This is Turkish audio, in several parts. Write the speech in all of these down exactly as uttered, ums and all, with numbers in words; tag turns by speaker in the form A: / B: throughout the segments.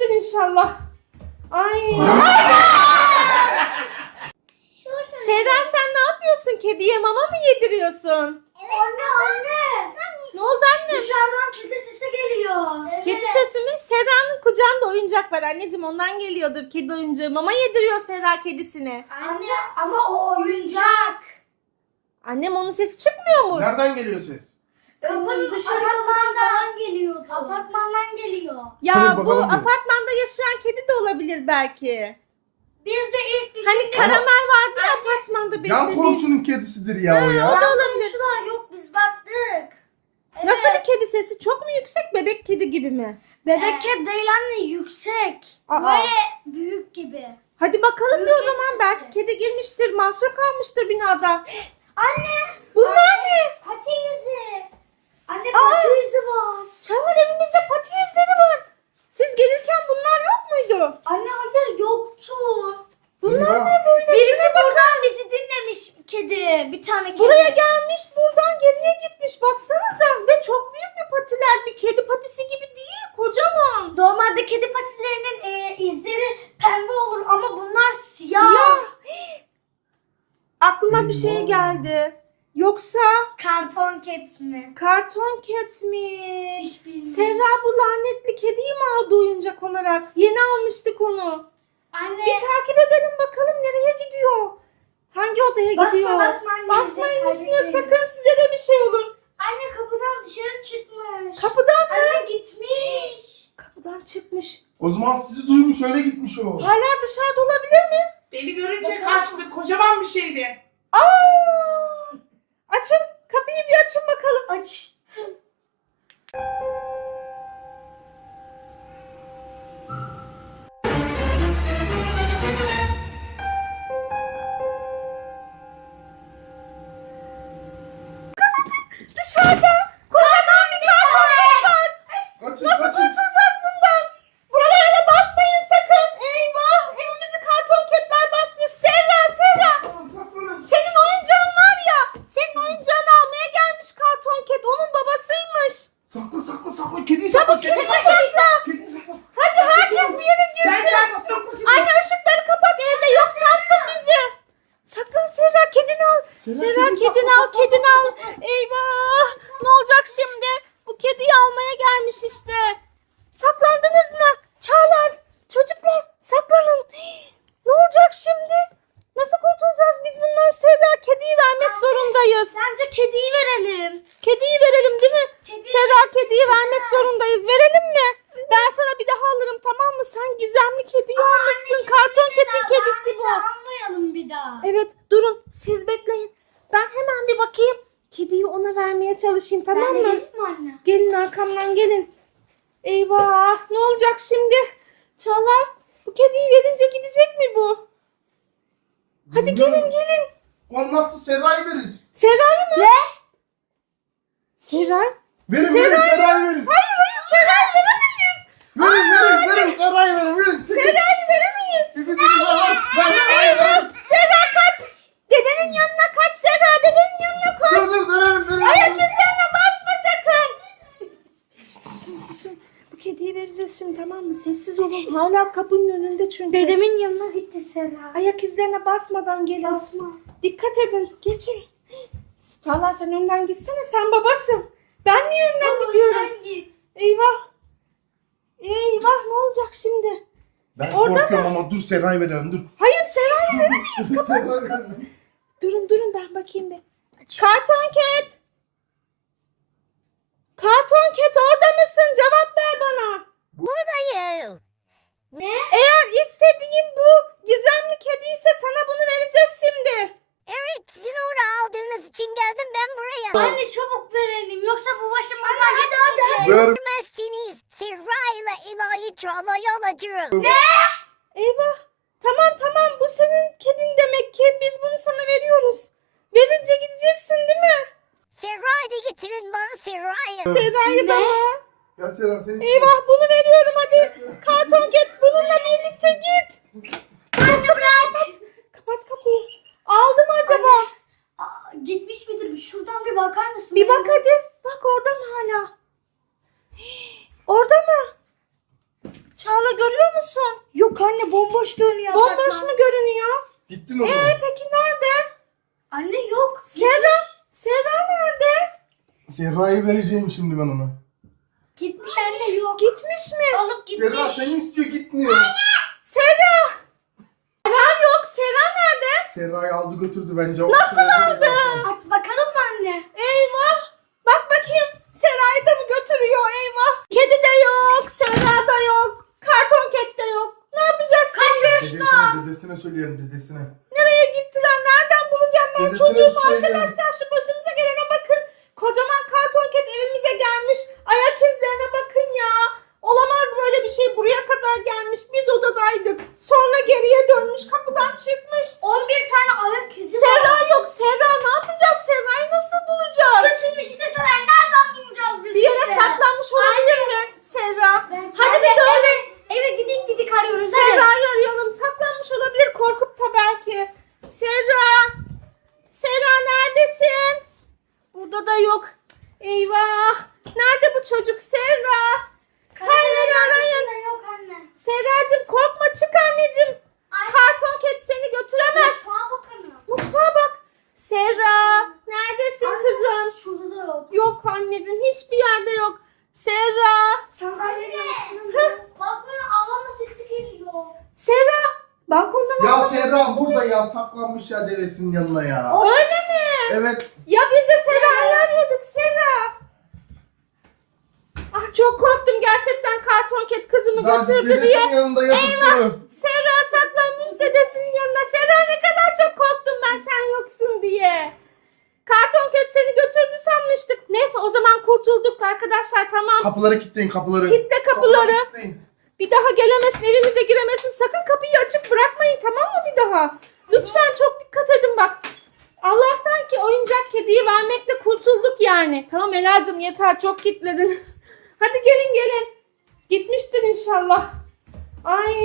A: yemiştir inşallah. Ay. Serra sen ne yapıyorsun? Kediye mama mı yediriyorsun?
B: Evet. Anne anne.
A: Ne oldu anne?
B: Dışarıdan kedi sesi geliyor. Evet.
A: Kedi sesi mi? Serra'nın kucağında oyuncak var anneciğim, ondan geliyordur kedi oyuncağı. Mama yediriyor Serra kedisine.
B: Anne ama o oyuncak.
A: Annem onun sesi çıkmıyor mu?
C: Nereden geliyor ses?
B: Kapının dışarıdan falan geliyor. Apartmandan geliyor.
A: Ya
C: Hadi
A: bu
C: bakalım bir.
A: apartmanda yaşayan kedi de olabilir belki.
B: Biz de ilk düşündük.
A: Hani karamel vardı ya apartmanda
C: Yan
A: beslediğimiz.
C: komşunun kedisidir ya o
A: Ha,
C: ya.
A: o da olabilir.
B: Komşular yok, biz baktık. Evet.
A: Nasıl bir kedi sesi? Çok mu yüksek, bebek kedi gibi mi?
B: Bebek
A: Ee.
B: kedi değil anne, yüksek.
A: Aa.
B: Böyle büyük gibi.
A: Hadi bakalım bir
B: Büyük
A: o zaman,
B: kedi
A: belki
B: sesi.
A: kedi girmiştir, mahsur kalmıştır binada.
B: Anne.
A: Bunlar ne?
B: Pati izi. Anne
A: Aa.
B: pati izi var.
A: Çağlar, evimizde pati izleri var. Siz gelirken bunlar yok muydu?
B: Anne hayır yoktu.
A: Bunlar
C: Eyvah.
A: ne böyle?
B: Birisi
A: Şuna bakın.
B: buradan bizi dinlemiş kedi. Bir tane kedi.
A: Buraya gelmiş, buradan geriye gitmiş. Baksanıza, ve çok büyük bir patiler. Bir kedi patisi gibi değil, kocaman.
B: Normalde kedi patilerinin e, izleri pembe olur ama bunlar siyah.
A: Siyah. Aklıma bir şey
C: Eyvah.
A: geldi. Yoksa
B: Karton ket mi?
A: karton ketmiş.
B: Hiç bilmiyorum.
A: Serra bu lanetli kediyi mi aldı oyuncak olarak? Yeni almıştık onu.
B: Anne.
A: Bir takip edelim bakalım nereye gidiyor. Hangi odaya
B: Basma,
A: gidiyor?
B: basma anne,
A: Basmayın
B: bize
A: üstüne
B: kaybetmeyin.
A: sakın, size de bir şey olur.
B: Anne kapıdan dışarı çıkmış.
A: Kapıdan mı?
B: Anne gitmiş.
A: Kapıdan çıkmış.
C: O zaman sizi duymuş öyle gitmiş o.
A: Hala dışarıda olabilir mi?
D: Beni görünce
B: Bakalım.
D: kaçtı. Kocaman bir şeydi.
A: Aa! Açın. Kapıyı bir açın bakalım.
B: Açtım.
A: Dışarıda kocaman bir karton var.
C: Kaçın
A: Nasıl
C: kaçın.
A: kurtulacağız bundan? Buralara da basmayın sakın. Eyvah! Evimizi karton ketler basmış. Serra, Serra! Senin oyuncağın var ya. Senin oyuncağını almaya gelmiş karton ket. Onun babasıymış.
C: Sakla sakla sakla kediyi
A: Çabuk
C: sakla.
A: kediyi
C: kediyi
A: sakla.
C: Kediyi sakla.
A: Hadi herkes bir yere
D: Ben
A: girsin.
D: kaçtım.
A: Anne ışıkları kapat, evde yok sansın bizi. Saklan Serra, kedini al. Serra kedini al, kedini al. Eyvah! Ne olacak şimdi? Bu kediyi almaya gelmiş işte. Saklandınız mı? Çağlar, çocuklar saklanın. Ne olacak şimdi? Nasıl kurtulacağız biz bundan Serra? Kediyi vermek zorundayız.
B: Bence kediyi verelim.
A: Kediyi verelim değil mi?
B: Kedi
A: Serra, kediyi vermek zorundayız. Verelim mi? Ben sana bir daha alırım, tamam mı? Sen gizemli kediyi almışsın. Karton ketin kedisi bu.
B: Anlayalım bir daha.
A: Evet, durun siz bekleyin. Ben hemen bir bakayım. Kediyi ona vermeye çalışayım, tamam
B: Ben de
A: mı?
B: geleyim mi anne?
A: Gelin arkamdan gelin. Eyvah, ne olacak şimdi? Çağlar, bu kediyi verince gidecek mi bu? Hadi
C: Bilmiyorum.
A: gelin gelin.
C: Olmazsa Serra'yı veririz.
A: Seray'ı mı? Ne? Seray?
C: Verin
A: Seray.
C: verin Serra'yı verin.
A: Hayır hayır, Seray'ı veremeyiz.
C: Verin verin verin Serra'yı verin verin.
A: Seray'ı veremeyiz.
C: Verin, verin, ver, ver, ver, ver.
A: Eyvah, Serra kaç. Dedenin yanına kaç Serra, dedenin yanına koş.
C: Dur dur verelim verelim.
A: Ayak izlerine basma sakın. Susun susun. Bu kediyi vereceğiz şimdi, tamam mı? Sessiz olun. Hala kapının önünde çünkü.
B: Dedemin yanına gitti Serra.
A: Ayak izlerine basmadan gelin.
B: Basma.
A: Dikkat edin. Geçin. Çağlar sen önden gitsene. Sen babasın. Ben niye önden gidiyorum?
B: Sen git.
A: Eyvah. Eyvah, ne olacak şimdi?
C: Ben
A: Orada
C: korkuyorum ama dur Serra'yı verelim dur.
A: Hayır, Seray'a veremeyiz. Kapat şu kapıyı. Durun durun, ben bakayım bir. Karton ket. Karton ket, orada mısın? Cevap ver bana.
E: Buradayım.
A: Eğer istediğin bu gizemli kedi ise sana bunu vereceğiz şimdi.
E: Evet, sizin orada aldığınız için geldim ben buraya.
B: Anne çabuk verelim yoksa bu başımızdan gidecek.
C: Ver.
E: Vermezseniz Serra ile İlahi Çağla'yı alacağım.
A: Eyvah. Tamam tamam, bu senin kedin demek ki. Biz bunu sana veriyoruz. Verince gideceksin değil mi?
E: Serra'yı da getirin bana Serra'yı.
A: Seray'ı da mı?
C: Gel Serra seni.
A: Eyvah, bunu veriyorum hadi. Karton ket, bununla birlikte git. Kapat kapat. Kapat kapıyı. Aldı mı acaba?
B: Aa, gitmiş midir? Şuradan bir bakar mısın?
A: Bir bak hadi. Bak orada mı hala? Orada mı? Çağla görüyor musun?
B: Yok anne bomboş görünüyor.
A: Bomboş
B: apartman.
A: mu görünüyor?
C: Gitti mi o
A: Ee
C: zaman?
A: peki nerede?
B: Anne yok.
A: Serra, Serra nerede?
C: Serra'yı vereceğim şimdi ben ona.
B: Gitmiş anne yok.
A: Gitmiş mi?
B: Alıp gitmiş.
C: Serra seni istiyor gitmiyor.
A: Serra! Serra yok. Serra nerede?
C: Serra'yı aldı götürdü bence.
A: Nasıl aldı?
B: At bakalım mı anne?
A: Eyvah! Bak bakayım. Serra'yı da mı götürüyor? Eyvah! Kedi de yok. Serra da yok. Karton ket de yok. Ne yapacağız şimdi?
C: Dedesine, dedesine söyleyelim dedesine.
A: Nereye gittiler? Nereden bulacağım ben
C: Dedesine
A: çocuğumu
C: bir şey
A: arkadaşlar? Şu başımıza gelene bakın. Kocaman karton ket evimize gelmiş. Ayak izlerine bakın ya. Olamaz böyle bir şey. Buraya kadar gelmiş. Biz odadaydık. Sonra geriye dönmüş. Kapıdan çıkmış.
B: on bir tane ayak izi var.
A: Serra yok. Serra ne yapacağız? Serra'yı nasıl bulacağız?
B: Götürmüş işte Serra. Nereden bulacağız biz
A: Bir yere
B: işte?
A: saklanmış olabilir mi Serra?
B: Ben-
A: Hadi
B: Evet,
A: bir dönelim.
B: evet. Evet didik didik arıyoruz. hadi.
A: Serra'yı arayalım. Saklanmış olabilir korkup da belki. Serra. Serra neredesin? Burada da yok. Eyvah. Nerede bu çocuk Serra? Her yeri arayın.
B: Serra yok anne.
A: Serracığım korkma çık anneciğim.
B: Ay.
A: Karton ket seni götüremez.
B: Mutfağa bakalım.
A: Mutfağa bak. Serra neredesin
B: Anne,
A: kızım?
B: Şurada da yok.
A: Yok anneciğim hiçbir yerde yok. Serra.
B: Sandalyenin altında. Balkona ağlama sesi geliyor.
A: Serra. Balkondan
C: Ya
A: ağlama
C: Serra
A: sesi.
C: burada ya saklanmış ya dedesinin yanına ya.
A: Öyle mi?
C: Evet.
A: Ya biz de Serra'yı arıyorduk Serra. Ah çok korktum gerçekten karton ket kızımı
C: Daha
A: götürdü
C: dedesinin
A: diye.
C: yanında yatıp duruyor.
A: Serra saklanmış dedesinin yanına. Serra ne kadar çok korktum ben sen yoksun diye. Karton ket seni götürdü sanmıştık. Neyse o zaman kurtulduk arkadaşlar tamam.
C: Kapıları kilitleyin kapıları.
A: Kitle kapıları.
C: kilitleyin.
A: Bir daha gelemesin evimize giremesin. Sakın kapıyı açık bırakmayın tamam mı bir daha? Lütfen çok dikkat edin bak. Allah'tan ki oyuncak kediyi vermekle kurtulduk yani. Tamam Ela'cığım yeter çok kilitledin. Hadi gelin gelin. Gitmiştir inşallah. Ay.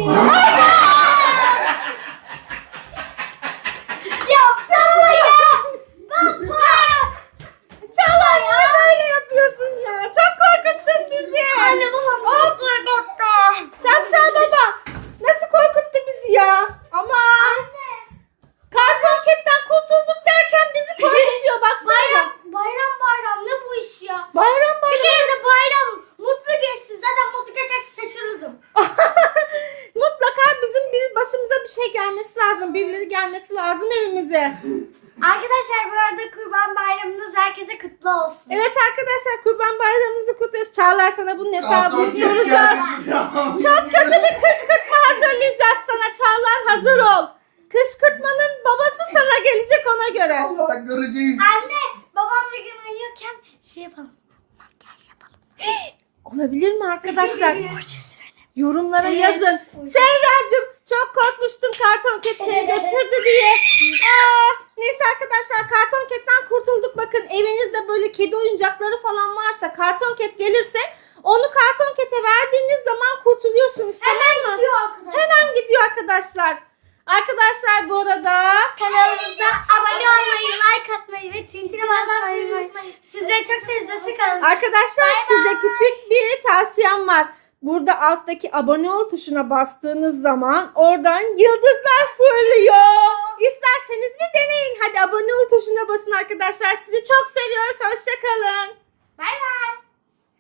B: Ya Çağla ya. Baba.
A: Çağla ya böyle yapıyorsun ya. Çok korkuttun bizi.
B: Anne babam çok korkuttu.
A: Şapşal baba. Nasıl korkuttu bizi ya? Aman. Karton ketten kurtulduk derken bizi korkutuyor baksanıza.
B: Bayram, bayram bayram ne bu iş ya?
A: Bayram
B: Bir
A: bayram.
B: kere de bayram mutlu geçsin. Zaten mutlu geçerse şaşırırdım.
A: Mutlaka bizim bir başımıza bir şey gelmesi lazım. Birileri gelmesi lazım evimize.
B: Arkadaşlar bu arada kurban bayramınız herkese kutlu olsun.
A: Evet arkadaşlar kurban bayramımızı kutluyoruz. Çağlar sana bunun hesabını
C: Karton kit
A: soracağız.
C: geldiniz ya.
A: Çok kötü bir kışkırtma hazırlayacağız sana. Çağlar hazır ol. Kışkırtmanın babası sana gelecek ona göre.
C: Allah göreceğiz.
B: Anne babam bir gün uyuyorken şey yapalım. Makyaj yapalım.
A: Olabilir mi arkadaşlar? Yorumlara
B: Evet.
A: yazın. Serracığım çok korkmuştum karton ket seni götürdü diye. Aa, neyse arkadaşlar karton ketten kurtulduk. Bakın evinizde böyle kedi oyuncakları falan varsa karton ket gelirse onu karton kete verdiğiniz zaman kurtuluyorsunuz. Tamam mı?
B: Gidiyor arkadaşlar.
A: Hemen gidiyor arkadaşlar. Arkadaşlar bu arada
B: Kanalımıza abone olmayı, like atmayı ve tintine basmayı unutmayın. Sizleri çok seviyoruz. Hoşçakalın.
A: arkadaşlar
B: Bay
A: size
B: bay.
A: küçük bir tavsiyem var. Burada alttaki abone ol tuşuna bastığınız zaman oradan yıldızlar fırlıyor. İsterseniz bir deneyin. Hadi abone ol tuşuna basın arkadaşlar. Sizi çok seviyoruz. Hoşçakalın.
B: Bay bay.